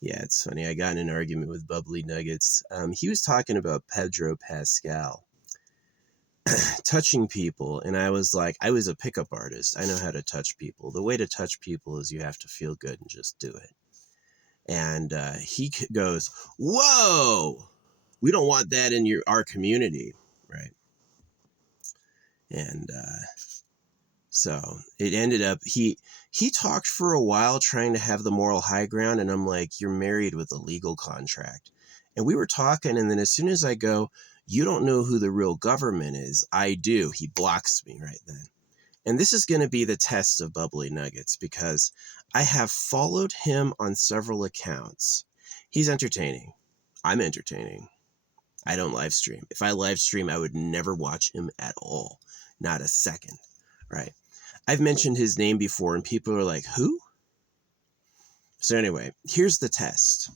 Yeah, it's funny. I got in an argument with Bubbly Nuggets. He was talking about Pedro Pascal touching people, and I was like, I was a pickup artist. I know how to touch people. The way to touch people is you have to feel good and just do it. And he goes, "Whoa, we don't want that in our community, right?" And so it ended up he talked for a while trying to have the moral high ground, and I'm like, "You're married with a legal contract." And we were talking, and then as soon as I go, "You don't know who the real government is." "I do." He blocks me right then. And this is going to be the test of Bubbly Nuggets because I have followed him on several accounts. He's entertaining. I'm entertaining. I don't live stream. If I live stream, I would never watch him at all. Not a second. Right? I've mentioned his name before and people are like, "Who?" So anyway, here's the test.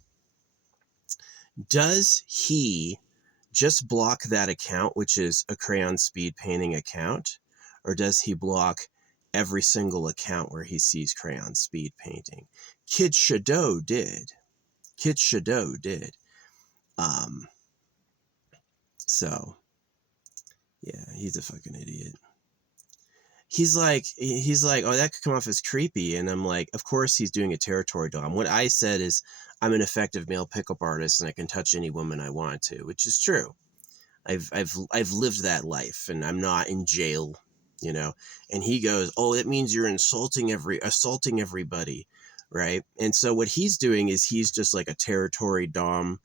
Does he just block that account, which is a crayon speed painting account? Or does he block every single account where he sees crayon speed painting? Kid Shadow did. So, yeah, he's a fucking idiot. He's like, "Oh, that could come off as creepy." And I'm like, of course he's doing a territory dom. What I said is, I'm an effective male pickup artist and I can touch any woman I want to, which is true. I've lived that life and I'm not in jail, you know. And he goes, "Oh, it means you're assaulting everybody," right? And so what he's doing is he's just like a territory dom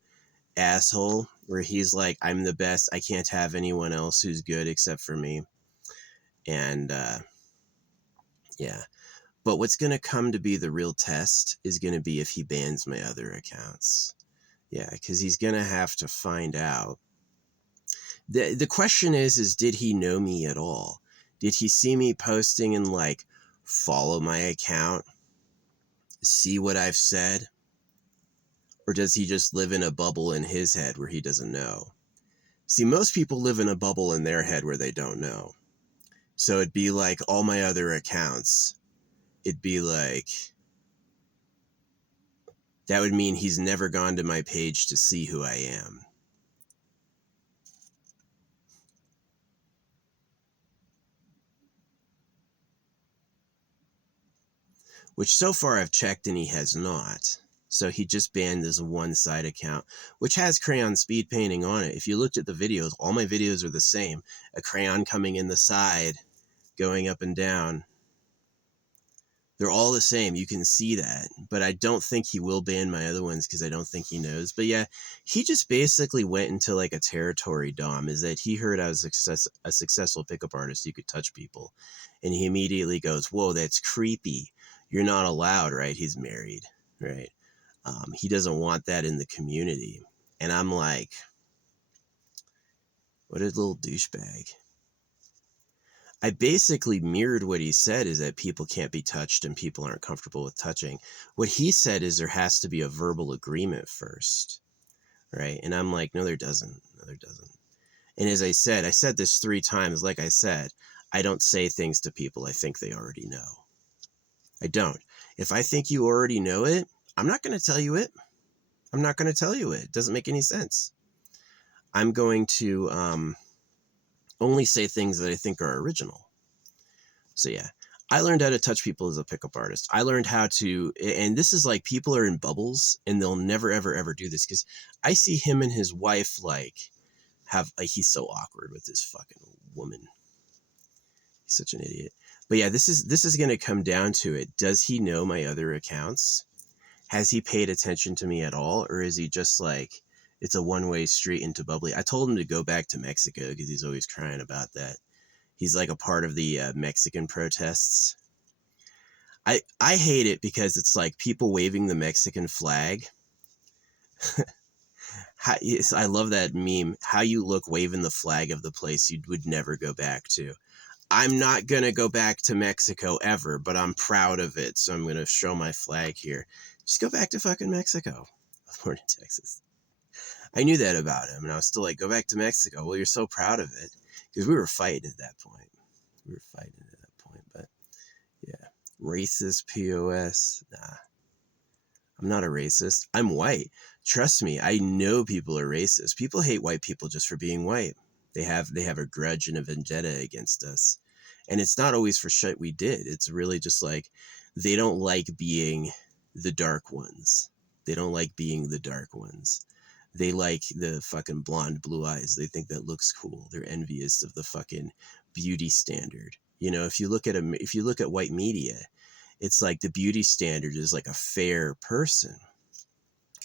asshole where he's like, "I'm the best. I can't have anyone else who's good except for me." And yeah. But what's going to come to be the real test is going to be if he bans my other accounts. Yeah, because he's going to have to find out. The question is did he know me at all? Did he see me posting and like follow my account, see what I've said? Or does he just live in a bubble in his head where he doesn't know? See, most people live in a bubble in their head where they don't know. So it'd be like all my other accounts. It'd be like, that would mean he's never gone to my page to see who I am. Which so far I've checked and he has not. So he just banned this one side account, which has crayon speed painting on it. If you looked at the videos, all my videos are the same. A crayon coming in the side, going up and down. They're all the same. You can see that. But I don't think he will ban my other ones because I don't think he knows. But yeah, he just basically went into like a territory dom, is that he heard I was a successful pickup artist. You could touch people. And he immediately goes, "Whoa, that's creepy. You're not allowed," right? He's married, right? He doesn't want that in the community. And I'm like, what a little douchebag. I basically mirrored what he said, is that people can't be touched and people aren't comfortable with touching. What he said is there has to be a verbal agreement first, right? And I'm like, no, there doesn't. No, there doesn't. And as I said this 3 times. Like I said, I don't say things to people I think they already know. I don't. If I think you already know it, I'm not going to tell you it. I'm not going to tell you it. It doesn't make any sense. I'm going to only say things that I think are original. So yeah, I learned how to touch people as a pickup artist. I learned how to, and this is like, people are in bubbles and they'll never, ever, ever do this, because I see him and his wife like he's so awkward with this fucking woman. He's such an idiot. But yeah, this is going to come down to it. Does he know my other accounts? Has he paid attention to me at all? Or is he just like, it's a one-way street into Bubbly? I told him to go back to Mexico because he's always crying about that. He's like a part of the Mexican protests. I hate it because it's like people waving the Mexican flag. I love that meme. How you look waving the flag of the place you would never go back to. I'm not going to go back to Mexico ever, but I'm proud of it. So I'm going to show my flag here. Just go back to fucking Mexico. I was born in Texas. I knew that about him. And I was still like, go back to Mexico. Well, you're so proud of it. Because we were fighting at that point. But yeah. Racist POS. Nah. I'm not a racist. I'm white. Trust me, I know people are racist. People hate white people just for being white. They have a grudge and a vendetta against us. And it's not always for shit we did. It's really just like they don't like being the dark ones. They don't like being the dark ones. They like the fucking blonde blue eyes. They think that looks cool. They're envious of the fucking beauty standard. You know, if you look at white media, it's like the beauty standard is like a fair person.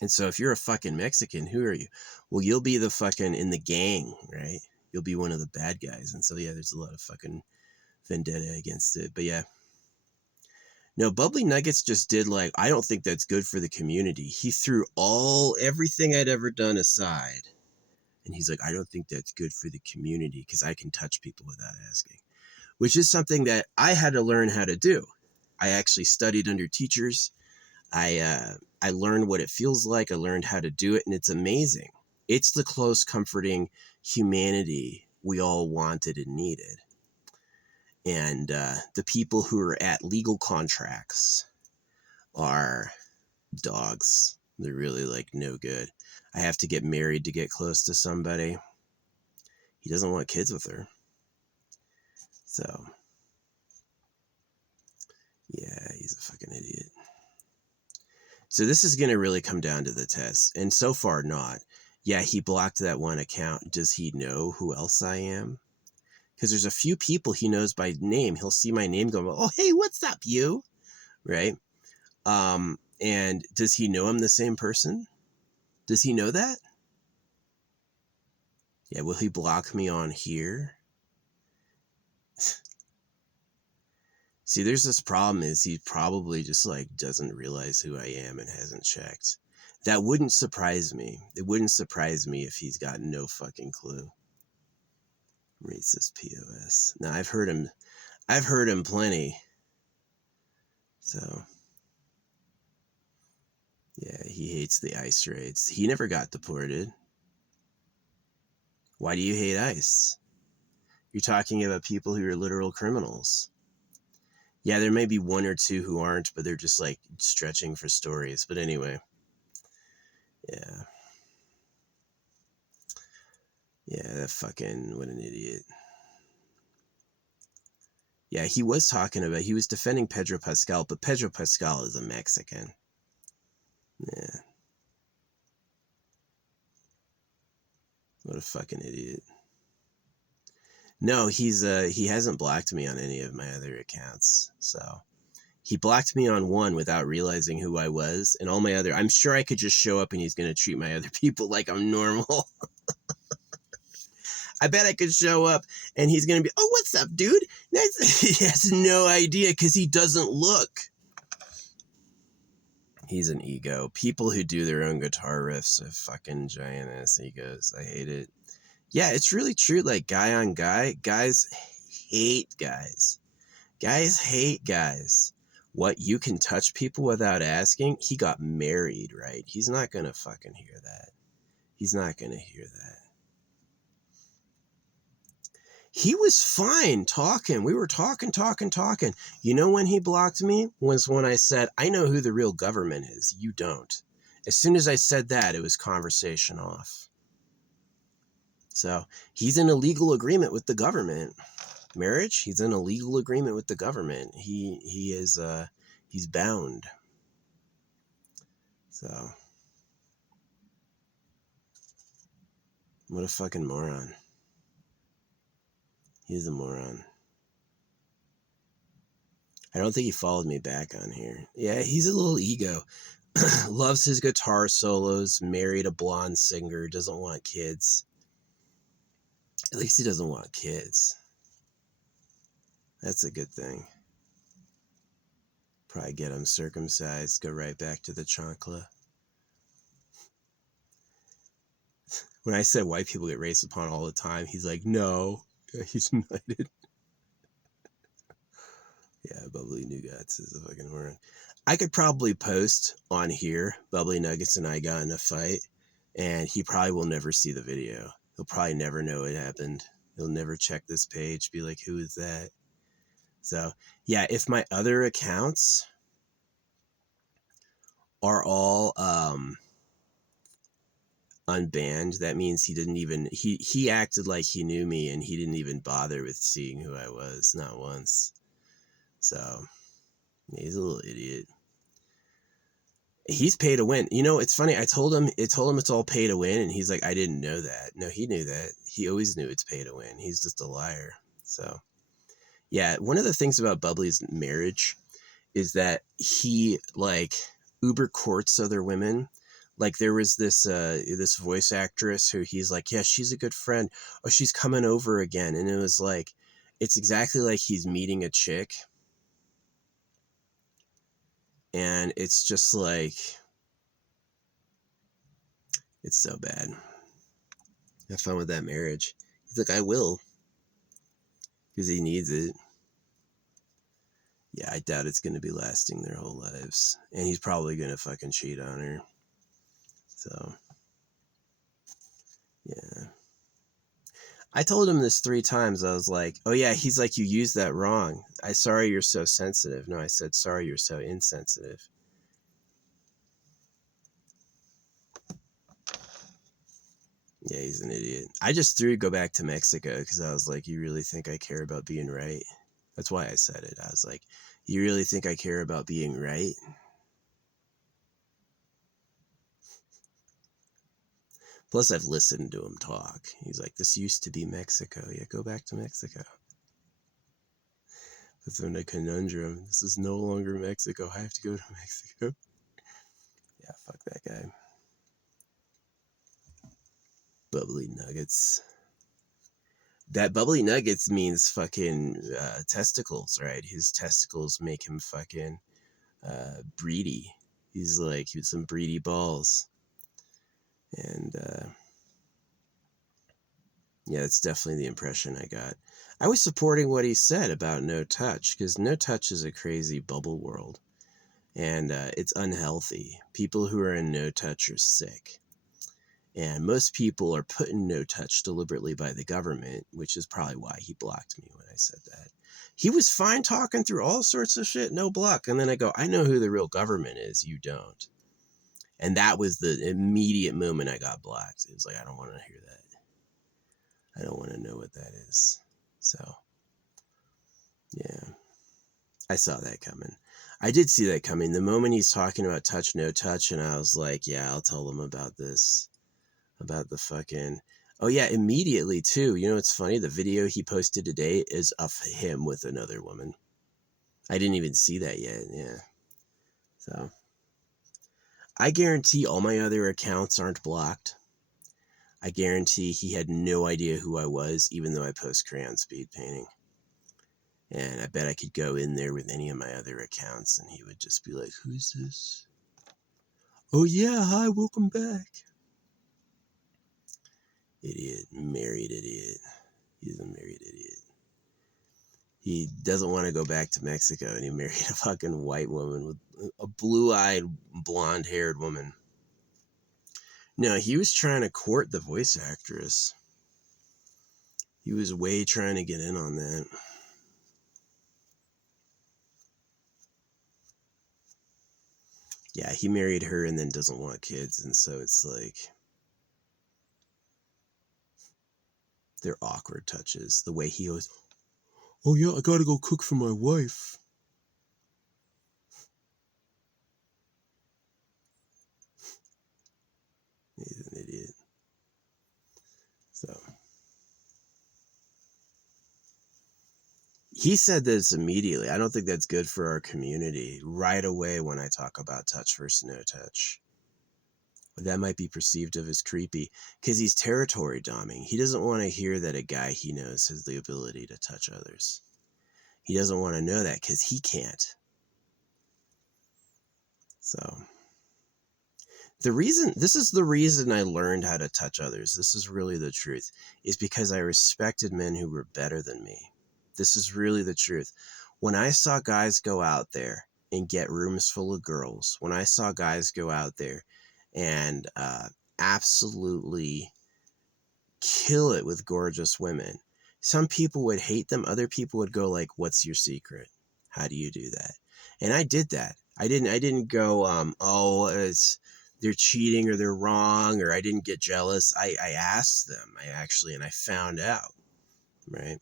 And so if you're a fucking Mexican, who are you? Well, you'll be the fucking in the gang, right? You'll be one of the bad guys. And so, yeah, there's a lot of fucking vendetta against it. But yeah. No, Bubbly Nuggets just did like, I don't think that's good for the community. He threw everything I'd ever done aside. And he's like, I don't think that's good for the community because I can touch people without asking, which is something that I had to learn how to do. I actually studied under teachers. I learned what it feels like. I learned how to do it, and it's amazing. It's the close, comforting humanity we all wanted and needed. And the people who are at legal contracts are dogs. They're really like no good. I have to get married to get close to somebody. He doesn't want kids with her. So, yeah, he's a fucking idiot. So this is going to really come down to the test. And so far, not. Yeah, he blocked that one account. Does he know who else I am? Because there's a few people he knows by name. He'll see my name going, oh, hey, what's up, you? Right? And does he know I'm the same person? Does he know that? Yeah, will he block me on here? See, there's this problem is he probably just like doesn't realize who I am and hasn't checked. That wouldn't surprise me. It wouldn't surprise me if he's got no fucking clue. Racist POS. Now I've heard him plenty. So yeah, he hates the ICE raids. He never got deported. Why do you hate ICE? You're talking about people who are literal criminals. Yeah, there may be one or two who aren't, but they're just like stretching for stories. But anyway, yeah. Yeah, that fucking, what an idiot. Yeah, he was defending Pedro Pascal, but Pedro Pascal is a Mexican. Yeah. What a fucking idiot. No, he hasn't blocked me on any of my other accounts. So he blocked me on one without realizing who I was, and all my other, I'm sure I could just show up and he's going to treat my other people like I'm normal. I bet I could show up and he's going to be, oh, what's up, dude? He has no idea because he doesn't look. He's an ego. People who do their own guitar riffs are fucking giant ass egos. I hate it. Yeah, it's really true. Like guy on guy, guys hate guys. Guys hate guys. What, you can touch people without asking? He got married, right? He's not going to fucking hear that. He's not going to hear that. He was fine talking. We were talking. You know when he blocked me? Was when I said, I know who the real government is. You don't. As soon as I said that, it was conversation off. So he's in a legal agreement with the government. Marriage, he's in a legal agreement with the government. He's bound. So what a fucking moron. He's a moron. I don't think he followed me back on here. Yeah, he's a little ego. Loves his guitar solos, married a blonde singer, doesn't want kids. At least he doesn't want kids. That's a good thing. Probably get him circumcised, go right back to the chancla. When I said white people get raced upon all the time, he's like, no. He's united. Yeah, Bubbly Nuggets is a fucking moron. I could probably post on here, Bubbly Nuggets and I got in a fight, and he probably will never see the video. He'll probably never know it happened. He'll never check this page, be like, who is that? So, yeah, if my other accounts are all unbanned. That means he acted like he knew me, and he didn't even bother with seeing who I was, not once. So he's a little idiot. He's pay to win. You know, it's funny. I told him it's all pay to win, and he's like, I didn't know that. No, he knew that. He always knew it's pay to win. He's just a liar. So yeah, one of the things about Bubbly's marriage is that he like uber courts other women. Like there was this voice actress who he's like, yeah, she's a good friend. Oh, she's coming over again. And it was like, it's exactly like he's meeting a chick. And it's just like, it's so bad. Have fun with that marriage. He's like, I will. Because he needs it. Yeah, I doubt it's going to be lasting their whole lives. And he's probably going to fucking cheat on her. So, yeah. I told him this 3 times. I was like, oh yeah, he's like, you used that wrong. Sorry you're so sensitive. No, I said, sorry you're so insensitive. Yeah, he's an idiot. I just threw go back to Mexico because I was like, you really think I care about being right? That's why I said it. I was like, you really think I care about being right? Plus, I've listened to him talk. He's like, this used to be Mexico. Yeah, go back to Mexico. That's when a conundrum. This is no longer Mexico. I have to go to Mexico. Yeah, fuck that guy. Bubbly Nuggets. That Bubbly Nuggets means fucking testicles, right? His testicles make him fucking breedy. He's like, he was some breedy balls. And yeah, that's definitely the impression I got. I was supporting what he said about no touch, because no touch is a crazy bubble world. And it's unhealthy. People who are in no touch are sick. And most people are put in no touch deliberately by the government, which is probably why he blocked me when I said that. He was fine talking through all sorts of shit, no block. And then I go, I know who the real government is. You don't. And that was the immediate moment I got blocked. It was like, I don't want to hear that. I don't want to know what that is. So, yeah. I saw that coming. I did see that coming. The moment he's talking about touch, no touch, and I was like, yeah, I'll tell them about this. About the fucking... Oh, yeah, immediately, too. You know what's funny? The video he posted today is of him with another woman. I didn't even see that yet, yeah. So, I guarantee all my other accounts aren't blocked. I guarantee he had no idea who I was, even though I post crayon speed painting. And I bet I could go in there with any of my other accounts, and he would just be like, who's this? Oh, yeah, hi, welcome back. Idiot, married idiot. He's a married idiot. He doesn't want to go back to Mexico, and he married a fucking white woman with a blue-eyed, blonde-haired woman. No, he was trying to court the voice actress. He was way trying to get in on that. Yeah, he married her and then doesn't want kids, and so it's like... They're awkward touches. The way he goes, oh yeah, I gotta go cook for my wife. He's an idiot. So... He said this immediately. I don't think that's good for our community. Right away when I talk about touch versus no touch. That might be perceived of as creepy because he's territory doming. He doesn't want to hear that a guy he knows has the ability to touch others. He doesn't want to know that because he can't. So, this is the reason I learned how to touch others. This is really the truth, is because I respected men who were better than me. This is really the truth. When I saw guys go out there and get rooms full of girls, when I saw guys go out there and absolutely kill it with gorgeous women, some people would hate them. Other people would go like, what's your secret? How do you do that? And I did that. I didn't go, oh, they're cheating or they're wrong, or I didn't get jealous. I asked them, and I found out, right?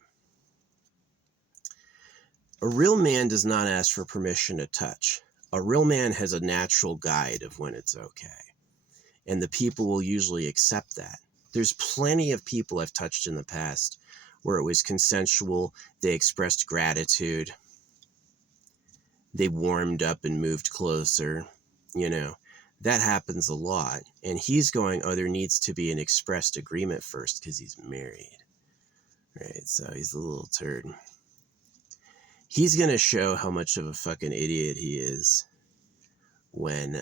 A real man does not ask for permission to touch. A real man has a natural guide of when it's okay. And the people will usually accept that. There's plenty of people I've touched in the past where it was consensual. They expressed gratitude. They warmed up and moved closer. That happens a lot. And he's going, oh, there needs to be an expressed agreement first because he's married. Right? So he's a little turd. He's going to show how much of a fucking idiot he is when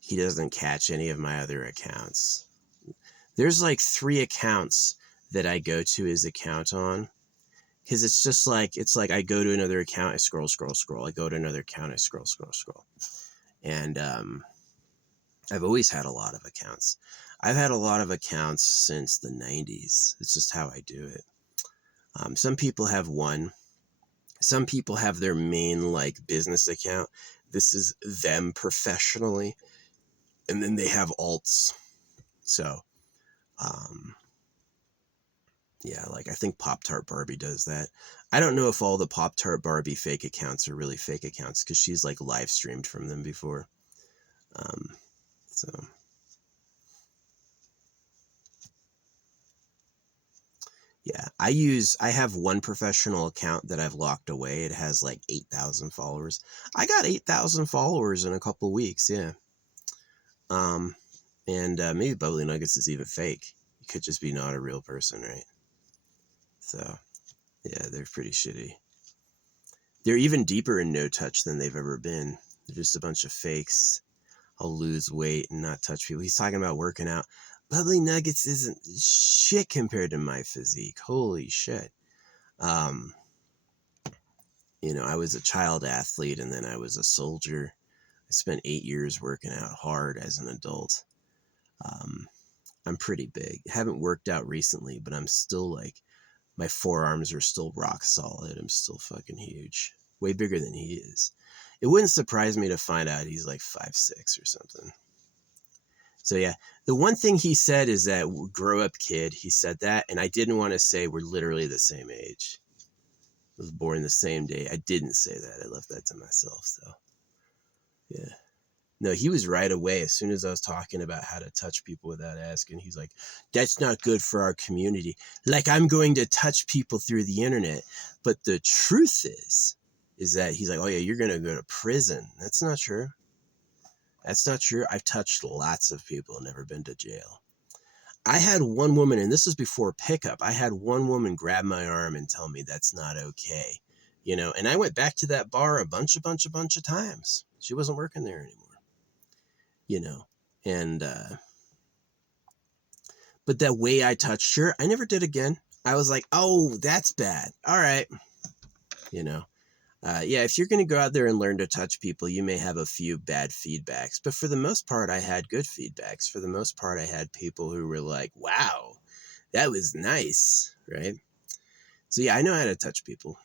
he doesn't catch any of my other accounts. There's like 3 accounts that I go to his account on. Because it's like I go to another account, I scroll. I go to another account, I scroll. And I've always had a lot of accounts. I've had a lot of accounts since the 90s. It's just how I do it. Some people have one. Some people have their main business account. This is them professionally. And then they have alts. So, yeah, I think Pop-Tart Barbie does that. I don't know if all the Pop-Tart Barbie fake accounts are really fake accounts because she's live streamed from them before. So yeah, I have one professional account that I've locked away. It has 8,000 followers. I got 8,000 followers in a couple weeks. Yeah. And maybe Bubbly Nuggets is even fake. You could just be not a real person, right? So yeah, they're pretty shitty. They're even deeper in no touch than they've ever been. They're just a bunch of fakes. I'll lose weight and not touch people. He's talking about working out. Bubbly Nuggets isn't shit compared to my physique. Holy shit. I was a child athlete and then I was a soldier. I spent 8 years working out hard as an adult. I'm pretty big. I haven't worked out recently, but I'm still my forearms are still rock solid. I'm still fucking huge. Way bigger than he is. It wouldn't surprise me to find out he's 5'6" or something. So yeah, the one thing he said is that grow up kid, he said that, and I didn't want to say we're literally the same age. I was born the same day. I didn't say that. I left that to myself, so yeah. No, he was right away as soon as I was talking about how to touch people without asking. He's like, that's not good for our community. I'm going to touch people through the internet. But the truth is that he's like, oh yeah, you're going to go to prison. That's not true. That's not true. I've touched lots of people and never been to jail. I had one woman, and this is before pickup, I had one woman grab my arm and tell me that's not okay. And I went back to that bar a bunch of times. She wasn't working there anymore. And, but that way I touched her, I never did again. I was like, oh, that's bad. All right. Yeah, if you're going to go out there and learn to touch people, you may have a few bad feedbacks, but for the most part, I had good feedbacks. For the most part, I had people who were like, wow, that was nice. Right. So yeah, I know how to touch people.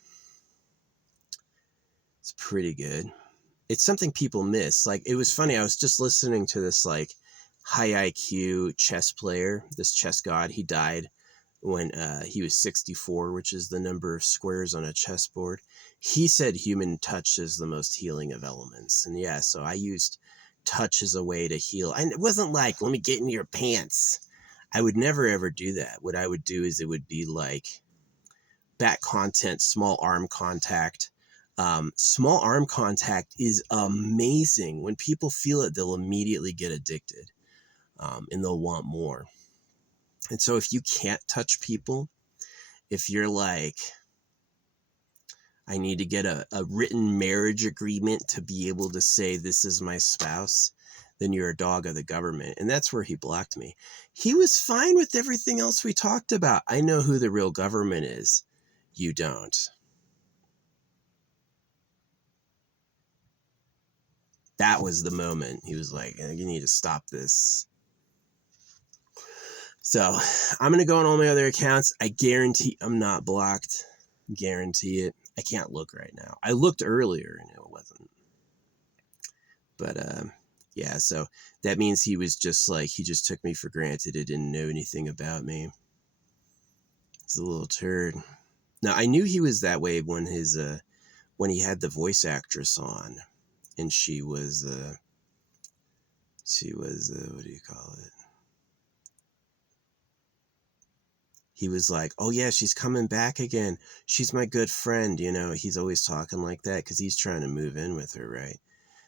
It's pretty good. It's something people miss. It was funny. I was just listening to this high IQ chess player, this chess god. He died when he was 64, which is the number of squares on a chessboard. He said human touch is the most healing of elements. And yeah, so I used touch as a way to heal. And it wasn't let me get in your pants. I would never ever do that. What I would do is it would be back content, small arm contact. Small arm contact is amazing. When people feel it, they'll immediately get addicted, and they'll want more. And so if you can't touch people, if you're I need to get a written marriage agreement to be able to say this is my spouse, then you're a dog of the government. And that's where he blocked me. He was fine with everything else we talked about. I know who the real government is. You don't. That was the moment. He was like, you need to stop this. So I'm going to go on all my other accounts. I guarantee I'm not blocked. Guarantee it. I can't look right now. I looked earlier and it wasn't. But yeah, so that means he was just like, he just took me for granted. He didn't know anything about me. He's a little turd. Now I knew he was that way when when he had the voice actress on, and she was what do you call it? He was like, oh yeah, she's coming back again. She's my good friend. You know, he's always talking like that because he's trying to move in with her, right?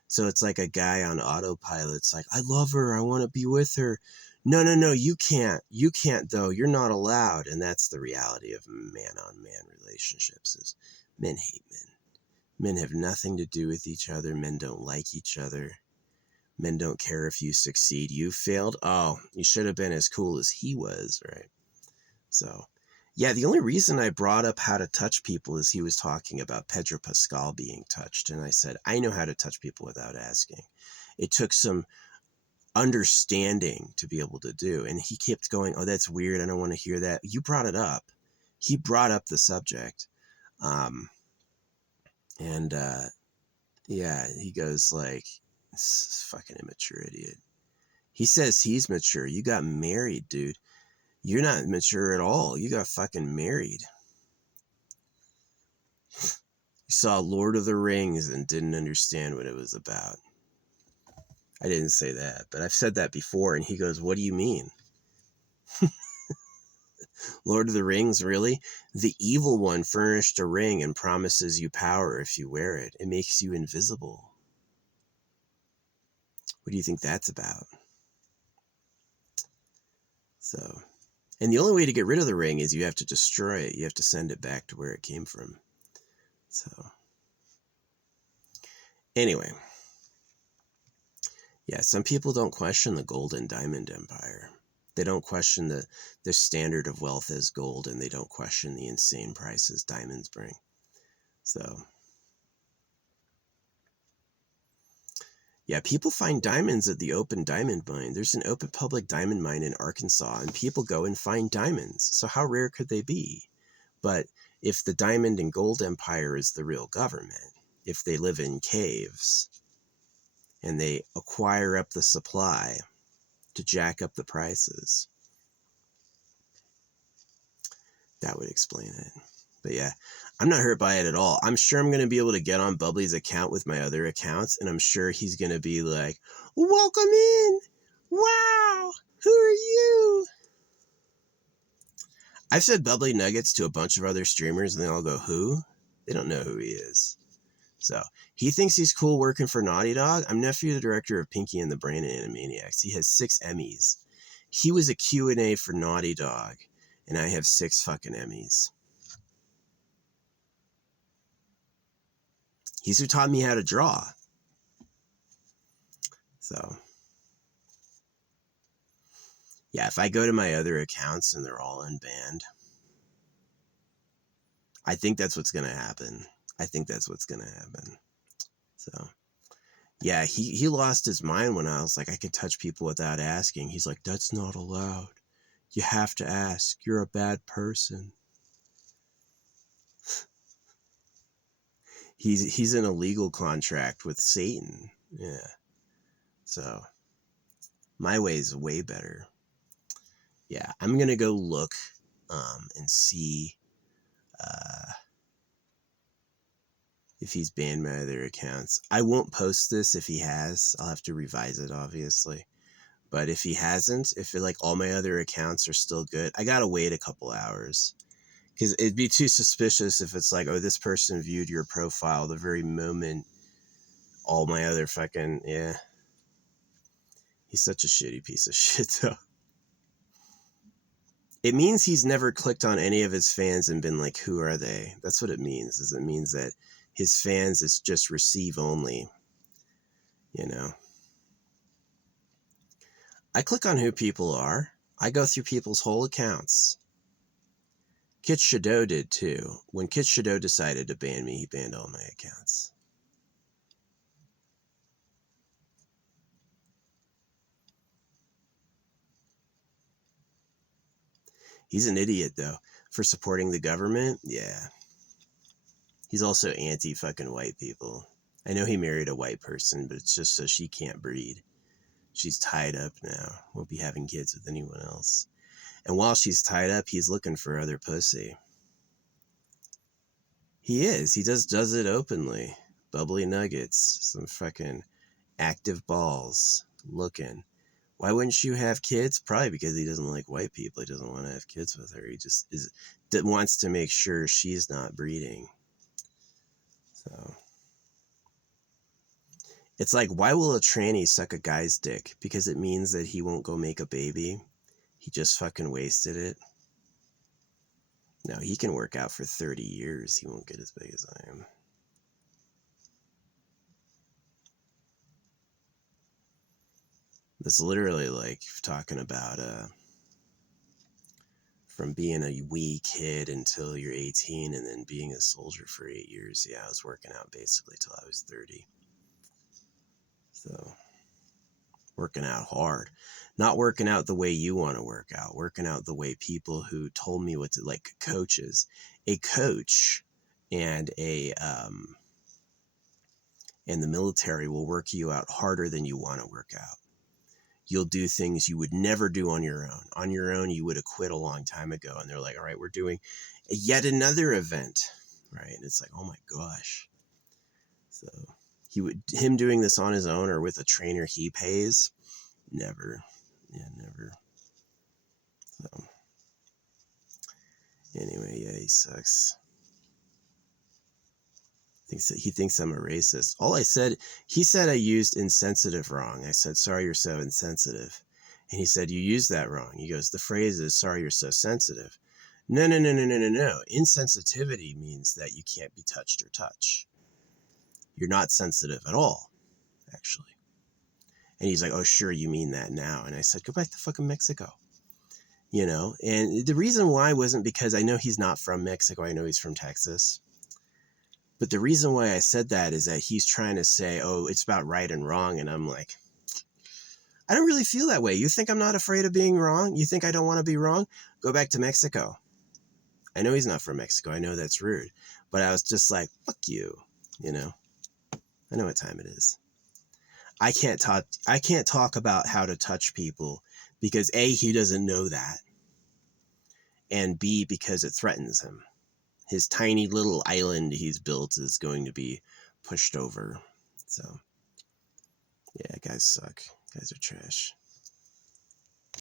So it's like a guy on autopilot. It's like, I love her. I want to be with her. No, no, no, you can't. You can't, though. You're not allowed. And that's the reality of man-on-man relationships is men hate men. Men have nothing to do with each other. Men don't like each other. Men don't care if you succeed. You failed. Oh, you should have been as cool as he was, right? So, yeah, the only reason I brought up how to touch people is he was talking about Pedro Pascal being touched. And I said, I know how to touch people without asking. It took some understanding to be able to do. And he kept going, oh, that's weird. I don't want to hear that. You brought it up. He brought up the subject. And yeah, he goes like, this fucking immature idiot. He says he's mature. You got married, dude. You're not mature at all. You got fucking married. You saw Lord of the Rings and didn't understand what it was about. I didn't say that, but I've said that before. And he goes, what do you mean? Lord of the Rings, really? The evil one furnished a ring and promises you power if you wear it. It makes you invisible. What do you think that's about? So, and the only way to get rid of the ring is you have to destroy it. You have to send it back to where it came from. So, anyway. Yeah, some people don't question the gold and diamond empire. They don't question the standard of wealth as gold, and they don't question the insane prices diamonds bring. So, yeah, people find diamonds at the open diamond mine. There's an open public diamond mine in Arkansas, and people go and find diamonds. So how rare could they be? But if the diamond and gold empire is the real government, if they live in caves and they acquire up the supply to jack up the prices, that would explain it. But yeah, I'm not hurt by it at all. I'm sure I'm going to be able to get on Bubbly's account with my other accounts, and I'm sure he's going to be like, welcome in. Wow. Who are you? I've said Bubbly Nuggets to a bunch of other streamers, and they all go, who? They don't know who he is. So he thinks he's cool working for Naughty Dog. I'm nephew of the director of Pinky and the Brain and Animaniacs. He has 6 Emmys. He was a Q&A for Naughty Dog, and I have 6 fucking Emmys. He's who taught me how to draw. So, yeah, if I go to my other accounts and they're all unbanned, I think that's what's going to happen. I think that's what's going to happen. So, yeah, he lost his mind when I was like, I can touch people without asking. He's like, that's not allowed. You have to ask. You're a bad person. He's in a legal contract with Satan. Yeah. So, my way is way better. Yeah, I'm going to go look and see if he's banned my other accounts. I won't post this if he has. I'll have to revise it, obviously. But if he hasn't, if like all my other accounts are still good, I gotta wait a couple hours. Because it'd be too suspicious if it's like, oh, this person viewed your profile the very moment all my other fucking, yeah. He's such a shitty piece of shit, though. It means he's never clicked on any of his fans and been like, who are they? That's what it means, is it means that his fans is just receive only, you know. I click on who people are. I go through people's whole accounts. Kit Shadow did too. When Kit Shadow decided to ban me, he banned all my accounts. He's an idiot, though, for supporting the government. Yeah. He's also anti-fucking white people. I know he married a white person, but it's just so she can't breed. She's tied up now. Won't be having kids with anyone else. And while she's tied up, he's looking for other pussy. He is. He does it openly. Bubbly nuggets. Some fucking active balls. Looking. Why wouldn't you have kids? Probably because he doesn't like white people. He doesn't want to have kids with her. He just wants to make sure she's not breeding. So it's like, why will a tranny suck a guy's dick? Because it means that he won't go make a baby. He just fucking wasted it. No, he can work out for 30 years. He won't get as big as I am. That's literally like talking about from being a wee kid until you're 18 and then being a soldier for 8 years. Yeah, I was working out basically till I was 30. So, working out hard. Not working out the way you want to work out. Working out the way people who told me what to, like coaches. A coach and and the military will work you out harder than you want to work out. You'll do things you would never do on your own. On your own, you would have quit a long time ago. And they're like, all right, we're doing yet another event, right? And it's like, oh my gosh. So him doing this on his own or with a trainer he pays, never. Yeah, never. So anyway, yeah, he sucks. He thinks I'm a racist. All I said, he said I used insensitive wrong. I said, sorry, you're so insensitive. And he said, you used that wrong. He goes, the phrase is, sorry, you're so sensitive. No. Insensitivity means that you can't be touched or touch. You're not sensitive at all, actually. And he's like, oh, sure, you mean that now. And I said, go back to fucking Mexico. You know, and the reason why wasn't because I know he's not from Mexico. I know he's from Texas. But the reason why I said that is that he's trying to say, oh, it's about right and wrong. And I'm like, I don't really feel that way. You think I'm not afraid of being wrong? You think I don't want to be wrong? Go back to Mexico. I know he's not from Mexico. I know that's rude. But I was just like, fuck you. You know, I know what time it is. I can't talk about how to touch people because A, he doesn't know that. And B, because it threatens him. His tiny little island he's built is going to be pushed over. So, yeah, guys suck. Guys are trash.